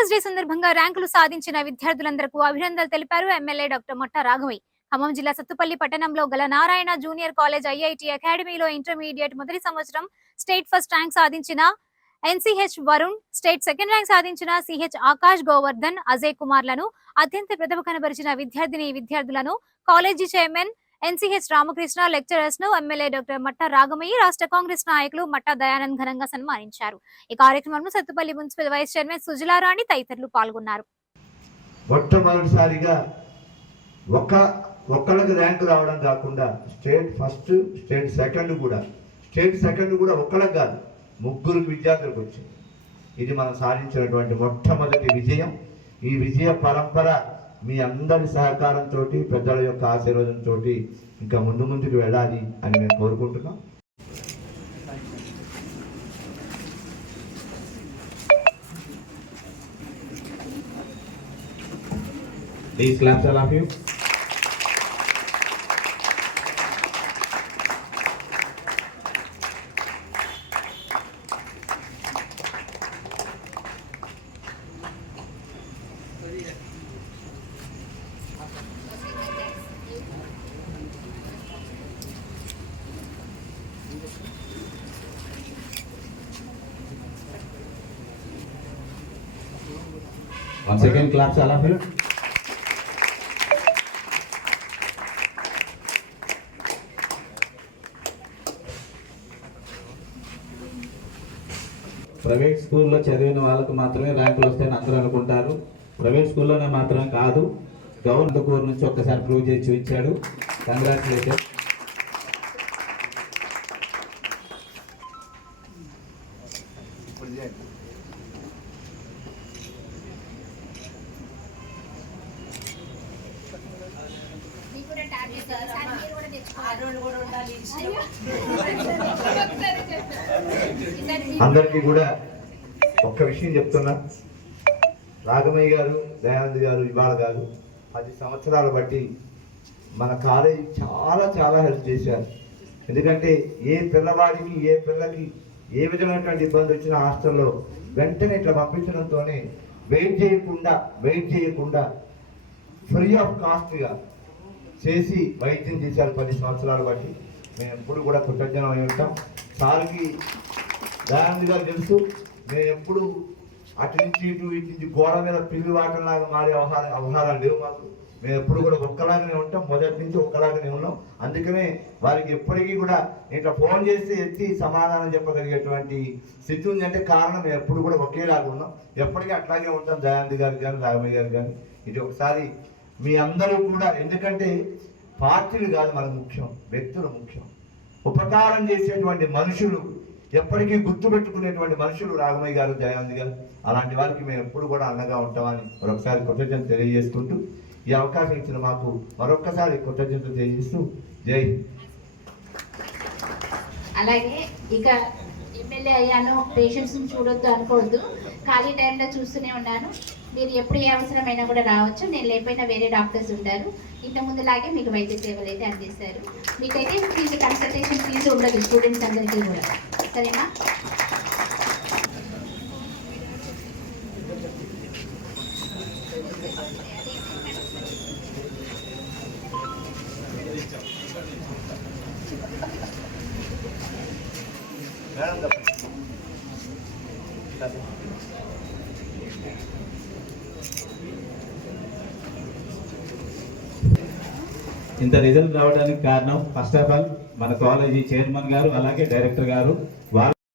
Teachers day సందర్భంగా ర్యాంకులు సాధించిన విద్యార్థులందరికీ అభినందనలు తెలిపారు ఎమ్మెల్యే డాక్టర్ మట్ట రాఘవయ్య. ఖమ్మం జిల్లా సత్తుపల్లి పట్టణంలో గల నారాయణ జూనియర్ కాలేజ్ ఐఐటి అకాడమీలో ఇంటర్మీడియట్ మొదటి సంవత్సరం స్టేట్ ఫస్ట్ ర్యాంక్ సాధించిన NCH Varun, state second rank సాధించిన సిహెచ్ ఆకాష్, గోవర్ధన్, అజయ్ కుమార్లను, అత్యంత ప్రతిభ కనబరిచిన విద్యార్థులను college chairman NCH Ramakrishna, lecturers ను ఎమ్మెల్యే డాక్టర్ మట్ట రాఘవయ్య, రాష్ట్ర కాంగ్రెస్ నాయకులు మట్ట దయానంద్ ఘనంగా సన్మానించారు. ఈ కార్యక్రమంలో సత్తుపల్లి మున్సిపల్ వైస్ చైర్మన్ సుజలారాణి తదితరులు పాల్గొన్నారు. మొట్టమొదటిసారిగా ఒక్కళ్ళకి ర్యాంకు రావడం కాకుండా స్టేట్ ఫస్ట్, స్టేట్ సెకండ్ కూడా ఒక్కళ్ళకి కాదు, ముగ్గురు విద్యార్థులకు వచ్చింది. ఇది మనం సాధించినటువంటి మొట్టమొదటి విజయం. ఈ విజయ పరంపర మీ అందరి సహకారంతో, పెద్దల యొక్క ఆశీర్వాదంతో ఇంకా ముందుకు వెళ్ళాలి అని మేము కోరుకుంటున్నాం. These claps all of you. Once again, claps all of you. Private స్కూల్లో చదివిన వాళ్ళకు మాత్రమే ర్యాంకులు వస్తాయని అందరూ అనుకుంటారు. ప్రైవేట్ స్కూల్లోనే మాత్రం కాదు, గవర్నమెంట్ కోర్ నుంచి ఒక్కసారి ప్రూవ్ చేసి చూపించాడు. కంగ్రాచులేషన్. అందరికీ కూడా ఒక్క విషయం చెప్తున్నా, రాఘమయ్య గారు, దయానంద్ గారు ఇవాళ కాదు 10 సంవత్సరాలు బట్టి మన కాలేజీ చాలా హెల్ప్ చేశారు. ఎందుకంటే ఏ పిల్లవాడికి, ఏ పిల్లకి ఏ విధమైనటువంటి ఇబ్బంది వచ్చిన హాస్టల్లో వెంటనే ఇట్లా పంపించడంతోనే వెయిట్ చేయకుండా ఫ్రీ ఆఫ్ కాస్ట్గా చేసి వైద్యం చేశారు 10 సంవత్సరాలు బట్టి. మేము ఎప్పుడు కూడా కృతజ్ఞతమై ఉంటాం. సార్కి దయానంద్ గారు తెలుసు, మేము ఎప్పుడు అటు నుంచి ఇటు గోడ మీద పిల్లి వాటంలాగా మారే అవహారాలు లేవు మాకు. మేము ఎప్పుడు కూడా ఒక్కలాగానే ఉంటాం, మొదటి నుంచి ఒక్కలాగానే ఉన్నాం. అందుకనే వారికి ఎప్పటికీ కూడా ఇట్లా ఫోన్ చేసి ఎత్తి సమాధానం చెప్పగలిగేటువంటి స్థితి ఉంది. అంటే కారణం మేము ఎప్పుడు కూడా ఒకేలాగా ఉన్నాం, ఎప్పటికీ అట్లాగే ఉంటాం. దయానంద్ గారు కానీ, రాఘమయ్య గారు కానీ, ఇది ఒకసారి మీ అందరూ కూడా, ఎందుకంటే పార్టీలు కాదు మనకు ముఖ్యం, వ్యక్తులు ముఖ్యం. ఉపకారం చేసేటువంటి మనుషులు, ఎప్పటికీ గుర్తుపెట్టుకునేటువంటి మనుషులు రాఘమయ్య గారు, దయానంద్ గారు. అలాంటి వారికి మేము ఎప్పుడు కూడా అండగా ఉంటామని మరొకసారి కృతజ్ఞత తెలియజేసుకుంటూ, ఈ అవకాశం ఇచ్చిన మాకు మరొక్కసారి కృతజ్ఞత తెలియజేస్తూ జై. అలాగే ఇక ఎమ్మెల్యే అయ్యాను, పేషెంట్స్ని చూడొద్దు అనుకోవద్దు, ఖాళీ టైంలో చూస్తూనే ఉన్నాను. మీరు ఎప్పుడు ఏ అవసరమైనా కూడా రావచ్చు, నేను లేకపోయినా వేరే డాక్టర్స్ ఉంటారు. ఇంతకుముందులాగే మీకు వైద్య సేవలు అయితే అందిస్తారు. మీకైతే ఫీజు, కన్సల్టేషన్ ఫీజు ఉండదు స్టూడెంట్స్ అందరికీ కూడా, సరేనా? ఇంత రిజల్ట్ రావడానికి కారణం ఫస్ట్ ఆఫ్ ఆల్ మన కాలేజీ చైర్మన్ గారు, అలాగే డైరెక్టర్ గారు.